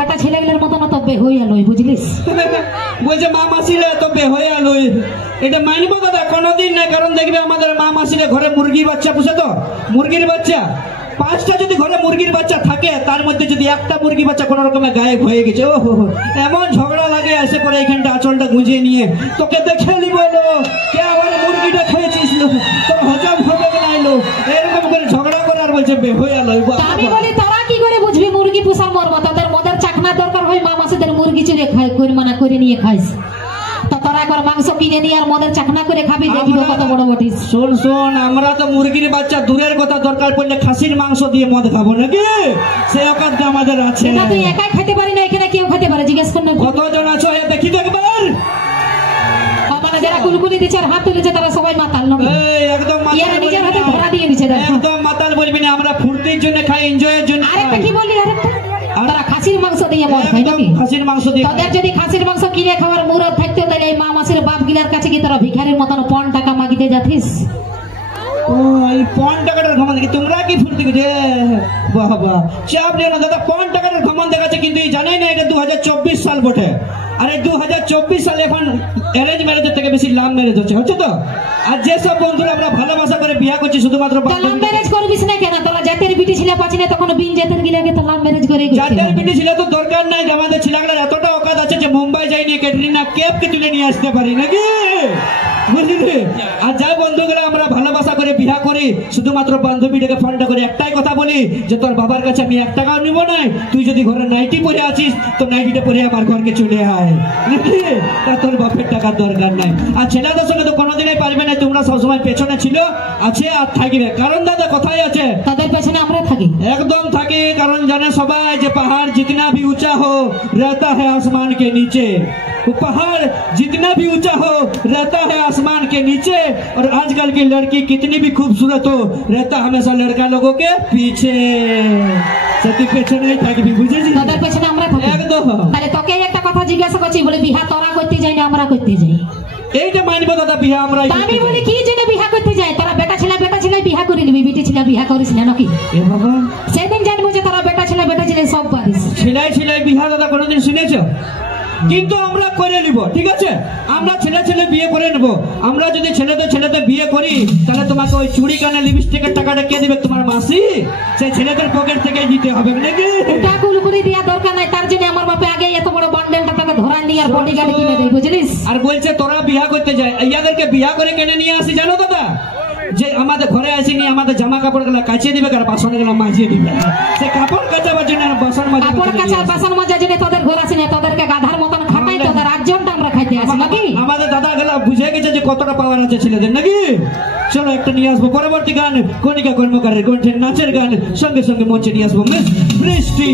বেটা ছেলেগুলোর মতন তো বেহইয়া লই বুঝলিস বলছে মা মাসিরা তো বেহইয়া লই এটা মানবো দাদা কোনোদিন না কারণ দেখবে আমাদের মা মাসিরা ঘরে মুরগির বাচ্চা পুষে তো মুরগির বাচ্চা 5টা যদি ঘরে মুরগির বাচ্চা থাকে তার মধ্যে যদি একটা মুরগি বাচ্চা কোনো রকমে গায়েব হয়ে গেছে ও এমন ঝগড়া লাগে এসে পরে এখানটা আঁচলটা গুঁজিয়ে নিয়ে তোকে দেখে নি বলো কে আবার মুরগিটা খেয়েছিস তোর হজম হবে না এলো এরকম করে ঝগড়া করে আর বলছে বেহইয়া লই আমি বলি তোরা কি করে বুঝবি মুরগি পোষার মর্ম তোদের মদের চাকনা দরকার হয় মা মাসিদের মুরগি চুরে খায় করে মানা করে নিয়ে খাইস তো তোরা একবার মাংস কিনে নিয়ে আর মদের চাকনা করে খাবি দেখিব কত বড় বটিস শোন শোন আমরা তো মুরগির বাচ্চা দূরের কথা দরকার পড়লে খাসির মাংস দিয়ে মদ খাবো নাকি সেই অকাত আমাদের আছে না তুই একাই খেতে পারি না এখানে কেউ খেতে পারে জিজ্ঞেস কর না কতজন আছো দেখি তো একবার মানে যারা কুলকুলি দিচ্ছে আর হাত তুলেছে তারা সবাই মাতাল নয় একদম মাতাল নিজের হাতে ধরা দিয়ে দিচ্ছে একদম মাতাল বলবি না আমরা ফুর্তির জন্য খাই এনজয়ের জন্য আরেকটা কি বললি আরেকটা তারা খাসির মাংস দিয়ে মদ খায় নাকি খাসির মাংস দিয়ে তোদের যদি খাসির মাংস কিনে খাওয়ার মুরত থাকতো তাহলে এই মা মাসির বাপ গিলার কাছে কি তোরা ভিখারির মতন 5 টাকা মাগিতে যাতিস ও এই 5 টাকার ঘমন দেখি তোমরা কি ফুর্তি করছে বাহ বাহ চাপ নিও না দাদা 5 টাকার ঘমন দেখাচ্ছে কিন্তু এই জানাই না এটা 2024 সাল বটে আর এই 2024 সালে এখন অ্যারেঞ্জ ম্যারেজের থেকে বেশি লাভ ম্যারেজ হচ্ছে তো আর যে সব বন্ধুরা আমরা ভালোবাসা করে বিয়ে করছি শুধুমাত্র লাভ ম্যারেজ করবিস না কেন তোরা জাতের বিটি ছিল পাচ্ছি না তখন বিন জাতের গিলাকে তো লাভ ম্যারেজ করে জাতের বিটি ছিল তো দরকার নাই আমাদের ছেলেগুলোর এতটা অকাত আছে যে মুম্বাই যাই নিয়ে ক্যাটরিনা কেপকে তুলে নিয়ে আসতে পারি নাকি বুঝলি আর যা বন্ধুগুলো আমরা ভালোবাসা করে বিয়ে করি শুধুমাত্র বান্ধবীটাকে ফোনটা করে একটাই কথা বলি যে তোর বাবার কাছে আমি 1 টাকাও নিব না তুই যদি ঘরে নাইটি পরে আছিস তো নাইটিটা পরে আমার ঘরকে চলে আয় নাকি তা তোর বাপের টাকার দরকার নাই আর ছেলেদের সঙ্গে তো কোনোদিনই পারবে না তোমরা সবসময় পেছনে ছিল আছে আর থাকবে কারণ দাদা কথাই আছে তাদের পেছনে আমরা থাকি একদম থাকি কারণ জানে সবাই যে পাহাড় जितना भी ऊंचा हो रहता है आसमान के नीचे पहाड़ जितना भी ऊंचा हो रहता है आसमान के नीचे और आजकल की लड़की कितनी भी खूबसूरत हो रहता हमेशा लड़का लोगों के पीछे সত্যি পেছনে থাকবি বুঝেছিস তাদের পেছনে আমরা থাকি একদম তাহলে তোকে একটা কথা জিজ্ঞাসা করছি বলে বিহা তোরা করতে যাই না আমরা করতে যাই এইটা মানবো দাদা বিয়া আমরা আমি বলি কি জন্য বিহা করতে যাই তোরা বেটা ছেলে বিহা করে নিবি বিটি ছেলে বিহা করিস না নাকি এ বাবা সেদিন জানবো যে তোরা বেটা ছেলে সব পারিস ছেলে বিহা দাদা কোনোদিন শুনেছো কিন্তু আমরা করে নিব ঠিক আছে আমরা ছেলে বিয়ে করে নেব আমরা যদি ছেলেদের বিয়ে করি তাহলে তোমাকে ওই চুড়ি কানে লিপস্টিকের টাকাটা কে দিবে তোমার মাসি সেই ছেলেদের পকেট থেকে দিতে হবে নাকি এটা কুলকুলি দেওয়া দরকার নাই তার জন্য আমার বাপে আগে এত বড় বান্ডেলটা তাকে ধরা নিয়ে আর বডিগার্ড কিনে দেয় বুঝলিস আর বলছে তোরা বিয়া করতে যায় ইয়াদেরকে বিয়া করে কেনে নিয়ে আসি জানো দাদা যে আমাদের ঘরে আসেনি আমাদের জামা কাপড় গুলো কাচিয়ে দিবে আর বাসন গুলো মাজিয়ে দিবে সে কাপড় কাচাবার জন্য বাসন মাজা কাপড় কাচা বাসন মাজার জন্য তোদের ঘর আসেনি তোদেরকে গাধার মতন খাটাই তোদের রাজ্যটা আমরা খাইতে আসি নাকি আমাদের দাদা গুলো বুঝে গেছে যে কতটা পাওয়ার আছে ছেলেদের নাকি চলো একটা নিয়ে আসবো পরবর্তী গান কণিকা কর্মকারের কণ্ঠে নাচের গান সঙ্গে সঙ্গে মঞ্চে নিয়ে আসবো বৃষ্টি